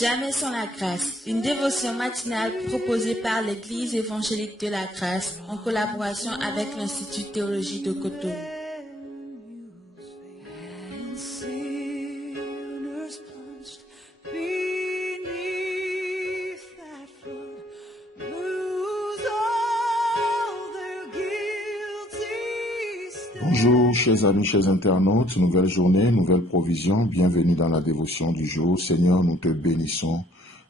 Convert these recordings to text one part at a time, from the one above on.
Jamais sans la grâce, une dévotion matinale proposée par l'Église évangélique de la grâce en collaboration avec l'Institut de théologie de Cotonou. Bonjour chers amis, chers internautes, nouvelle journée, nouvelle provision, bienvenue dans la dévotion du jour. Seigneur, nous te bénissons,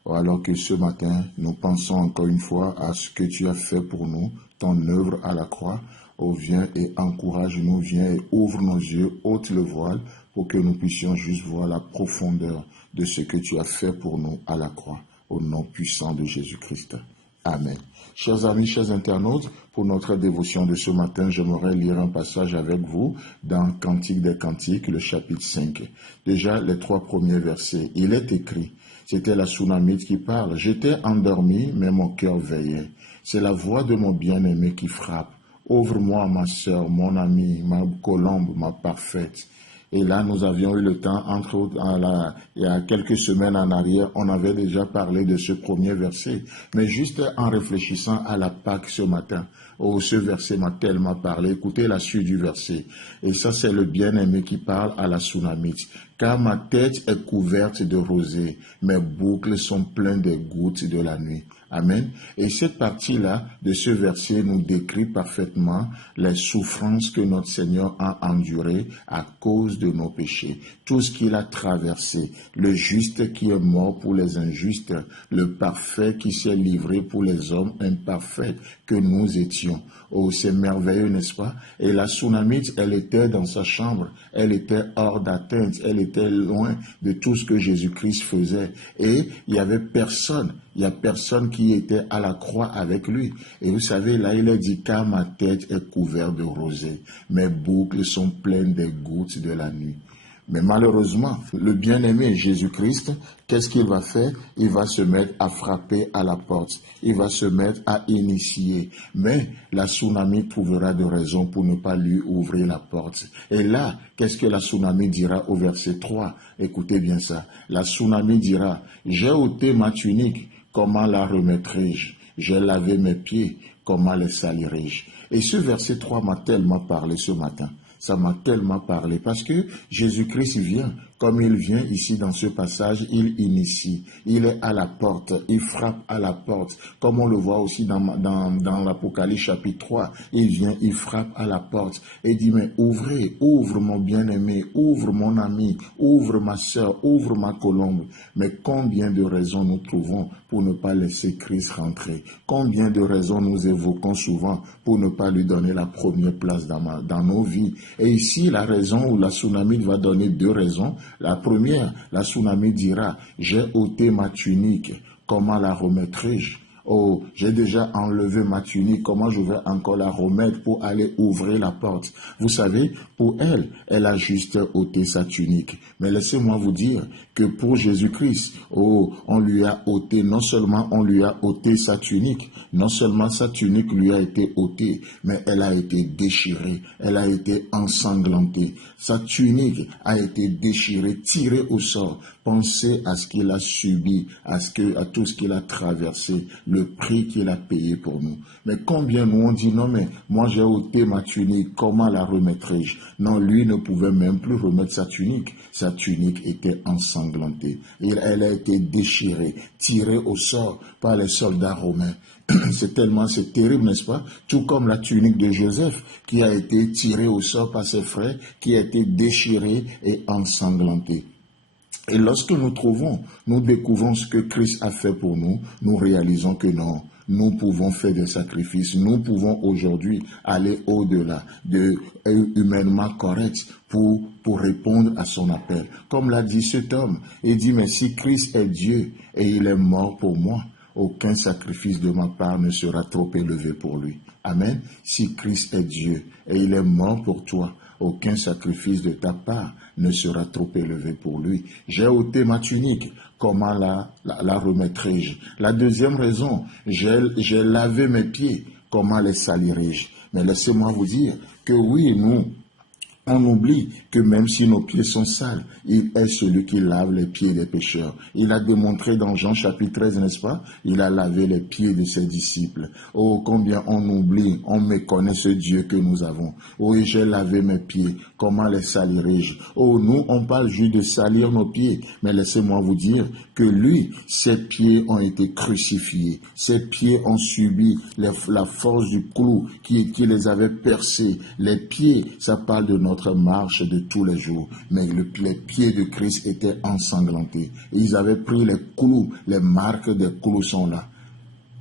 alors que ce matin, nous pensons encore une fois à ce que tu as fait pour nous, ton œuvre à la croix. Oh, viens et encourage-nous, viens et ouvre nos yeux, ôte le voile, pour que nous puissions juste voir la profondeur de ce que tu as fait pour nous à la croix, au nom puissant de Jésus-Christ. Amen. Chers amis, chers internautes, pour notre dévotion de ce matin, j'aimerais lire un passage avec vous dans Cantique des Cantiques, le chapitre 5. Déjà, les 3 premiers versets. Il est écrit, c'était la Sunamite qui parle. J'étais endormi, mais mon cœur veillait. C'est la voix de mon bien-aimé qui frappe. Ouvre-moi, ma sœur, mon amie, ma colombe, ma parfaite. Et là, nous avions eu le temps, entre autres, il y a quelques semaines en arrière, on avait déjà parlé de ce premier verset. Mais juste en réfléchissant à la Pâque ce matin, ce verset m'a tellement parlé. Écoutez la suite du verset. Et ça, c'est le bien-aimé qui parle à la Sunamite. Car ma tête est couverte de rosée, mes boucles sont pleines des gouttes de la nuit. Amen. Et cette partie-là de ce verset nous décrit parfaitement les souffrances que notre Seigneur a endurées à cause de nos péchés. Tout ce qu'il a traversé, le juste qui est mort pour les injustes, le parfait qui s'est livré pour les hommes imparfaits que nous étions. Oh, c'est merveilleux, n'est-ce pas? Et la Sunamite, elle était dans sa chambre, elle était hors d'atteinte, elle était loin de tout ce que Jésus-Christ faisait. Et il n'y avait personne. Il n'y a personne qui était à la croix avec lui. Et vous savez, là, il a dit, car ma tête est couverte de rosée, mes boucles sont pleines des gouttes de la nuit. Mais malheureusement, le bien-aimé Jésus-Christ, qu'est-ce qu'il va faire? Il va se mettre à frapper à la porte. Il va se mettre à initier. Mais la Sunamite trouvera de raisons pour ne pas lui ouvrir la porte. Et là, qu'est-ce que la Sunamite dira au verset 3? Écoutez bien ça. La Sunamite dira, j'ai ôté ma tunique, comment la remettrai-je? J'ai lavé mes pieds, comment les salirai-je? Et ce verset 3 m'a tellement parlé ce matin. Ça m'a tellement parlé parce que Jésus-Christ vient, comme il vient ici dans ce passage, il initie, il est à la porte, il frappe à la porte, comme on le voit aussi dans l'Apocalypse chapitre 3, il vient, il frappe à la porte et dit, mais ouvrez, ouvre mon bien-aimé, ouvre mon ami, ouvre ma sœur, ouvre ma colombe. Mais combien de raisons nous trouvons pour ne pas laisser Christ rentrer? Combien de raisons nous évoquons souvent pour ne pas lui donner la première place dans nos vies? Et ici, la raison où la Sunamite va donner 2 raisons. La première, la Sunamite dira, j'ai ôté ma tunique, comment la remettrai-je? Oh, j'ai déjà enlevé ma tunique, comment je vais encore la remettre pour aller ouvrir la porte? Vous savez, pour elle, elle a juste ôté sa tunique. Mais laissez-moi vous dire que pour Jésus-Christ, oh, on lui a ôté, non seulement on lui a ôté sa tunique, non seulement sa tunique lui a été ôtée, mais elle a été déchirée, elle a été ensanglantée. Sa tunique a été déchirée, tirée au sort. Pensez à ce qu'il a subi, à tout ce qu'il a traversé, le prix qu'il a payé pour nous. Mais combien nous on dit, non mais moi j'ai ôté ma tunique, comment la remettrai-je? Non, lui ne pouvait même plus remettre sa tunique était ensanglantée. Elle a été déchirée, tirée au sort par les soldats romains. C'est terrible, n'est-ce pas? Tout comme la tunique de Joseph qui a été tirée au sort par ses frères, qui a été déchirée et ensanglantée. Et lorsque nous découvrons ce que Christ a fait pour nous, nous réalisons que non, nous pouvons faire des sacrifices, nous pouvons aujourd'hui aller au-delà de humainement correct pour répondre à son appel. Comme l'a dit cet homme, il dit, mais si Christ est Dieu et il est mort pour moi, aucun sacrifice de ma part ne sera trop élevé pour lui. Amen. Si Christ est Dieu et il est mort pour toi, aucun sacrifice de ta part ne sera trop élevé pour lui. J'ai ôté ma tunique, comment la remettrai-je? La deuxième raison, j'ai lavé mes pieds, comment les salirai-je? Mais laissez-moi vous dire que oui, nous, On oublie que même si nos pieds sont sales, il est celui qui lave les pieds des pécheurs. Il a démontré dans Jean chapitre 13, n'est-ce pas? Il a lavé les pieds de ses disciples. Oh, combien on oublie, on méconnaît ce Dieu que nous avons. Oh, et j'ai lavé mes pieds, comment les salirai-je? Oh, nous, on parle juste de salir nos pieds, mais laissez-moi vous dire que lui, ses pieds ont été crucifiés. Ses pieds ont subi la force du clou qui les avait percés. Les pieds, ça parle de notre marche de tous les jours. Mais les pieds de Christ étaient ensanglantés. Et ils avaient pris les clous, les marques des clous sont là.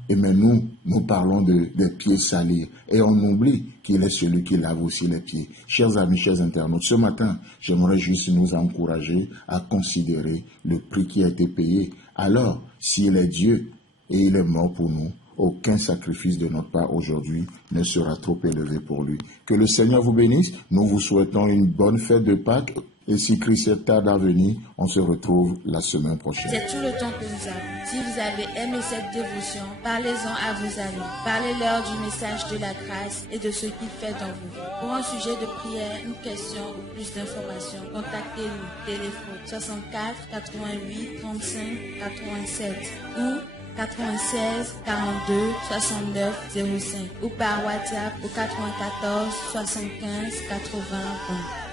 Et mais nous parlons des pieds salis. Et on oublie qu'il est celui qui lave aussi les pieds. Chers amis, chers internautes, ce matin, j'aimerais juste nous encourager à considérer le prix qui a été payé. Alors, s'il est Dieu et il est mort pour nous, aucun sacrifice de notre part aujourd'hui ne sera trop élevé pour lui. Que le Seigneur vous bénisse. Nous vous souhaitons une bonne fête de Pâques. Et si Christ tarde à venir, on se retrouve la semaine prochaine. C'est tout le temps que nous avons. Si vous avez aimé cette dévotion, parlez-en à vos amis. Parlez-leur du message de la grâce et de ce qu'il fait dans vous. Pour un sujet de prière, une question ou plus d'informations, contactez-nous. Téléphone 64 88 35 87 ou 96 42 69 05 ou par WhatsApp au 94 75 80 20.